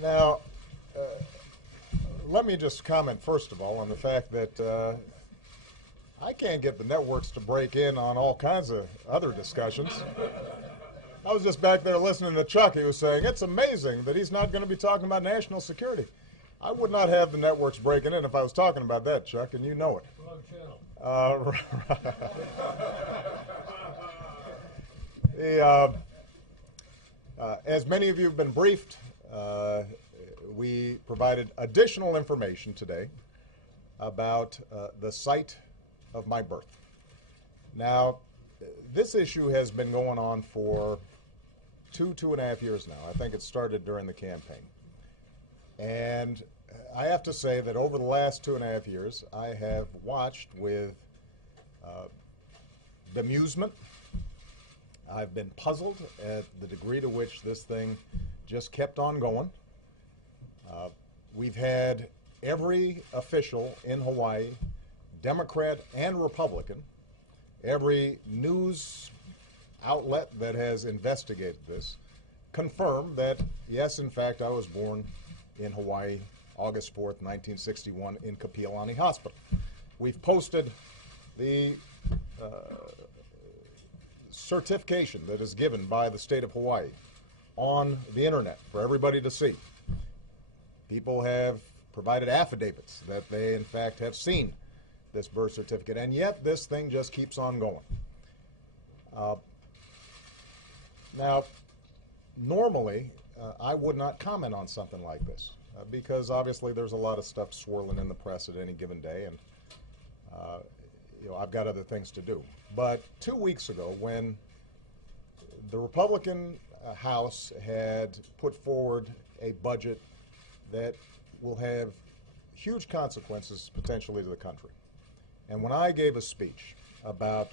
Now, let me just comment first of all on the fact that I can't get the networks to break in on all kinds of other discussions. I was just back there listening to Chuck. He was saying it's amazing that he's not going to be talking about national security. I would not have the networks breaking in if I was talking about that, Chuck, and you know it. Wrong channel. As many of you have been briefed, we provided additional information today about the site of my birth. Now, this issue has been going on for two and a half years now. I think it started during the campaign. And I have to say that over the last 2.5 years, I have watched with bemusement. I've been puzzled at the degree to which this thing just kept on going. We've had every official in Hawaii, Democrat and Republican, every news outlet that has investigated this, confirm that, yes, in fact, I was born in Hawaii, August 4th, 1961, in Kapiolani Hospital. We've posted the certification that is given by the state of Hawaii on the internet for everybody to see. People have provided affidavits that they, in fact, have seen this birth certificate, and yet this thing just keeps on going. Now, normally, I would not comment on something like this because obviously there's a lot of stuff swirling in the press at any given day, and I've got other things to do. But 2 weeks ago, when the Republican House had put forward a budget that will have huge consequences potentially to the country, and when I gave a speech about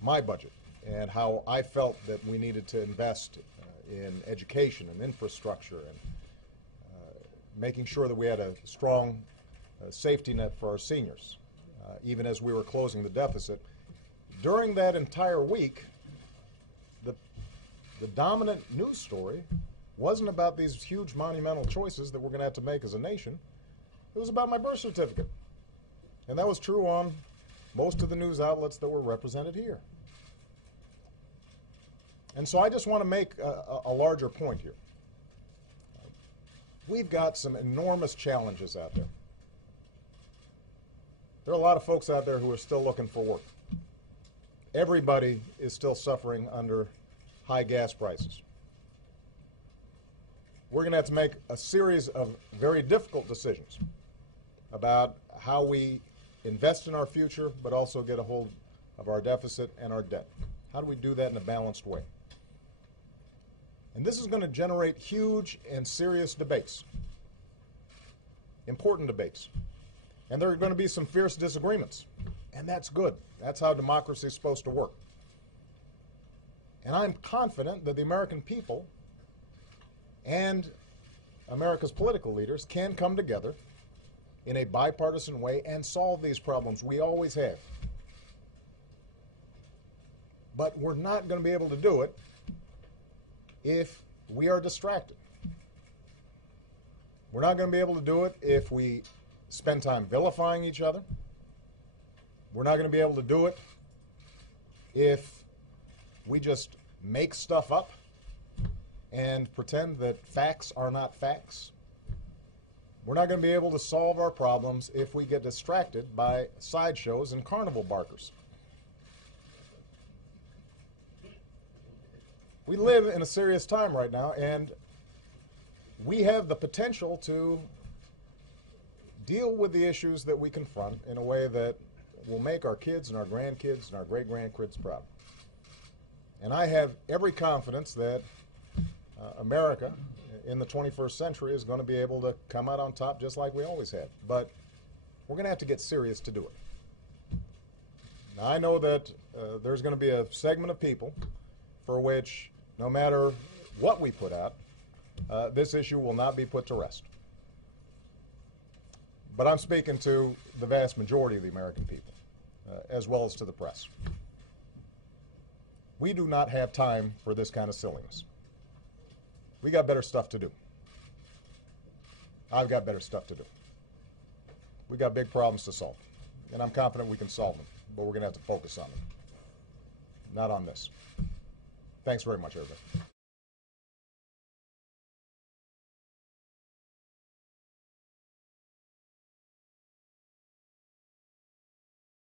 my budget and how I felt that we needed to invest in education and infrastructure and making sure that we had a strong safety net for our seniors, even as we were closing the deficit, during that entire week, the dominant news story wasn't about these huge monumental choices that we're going to have to make as a nation. It was about my birth certificate. And that was true on most of the news outlets that were represented here. And so I just want to make a larger point here. We've got some enormous challenges out there. There are a lot of folks out there who are still looking for work. Everybody is still suffering under high gas prices. We're going to have to make a series of very difficult decisions about how we invest in our future, but also get a hold of our deficit and our debt. How do we do that in a balanced way? And this is going to generate huge and serious debates, important debates. And there are going to be some fierce disagreements, and that's good. That's how democracy is supposed to work. And I'm confident that the American people and America's political leaders can come together in a bipartisan way and solve these problems. We always have. But we're not going to be able to do it if we are distracted. We're not going to be able to do it if we spend time vilifying each other. We're not going to be able to do it if we just make stuff up and pretend that facts are not facts. We're not going to be able to solve our problems if we get distracted by sideshows and carnival barkers. We live in a serious time right now, and we have the potential to deal with the issues that we confront in a way that will make our kids and our grandkids and our great-grandkids proud. And I have every confidence that America in the 21st century is going to be able to come out on top just like we always have. But we're going to have to get serious to do it. Now, I know that there's going to be a segment of people for which, no matter what we put out, this issue will not be put to rest. But I'm speaking to the vast majority of the American people, as well as to the press. We do not have time for this kind of silliness. We got better stuff to do. I've got better stuff to do. We got big problems to solve, and I'm confident we can solve them, but we're going to have to focus on them, not on this. Thanks very much, everybody.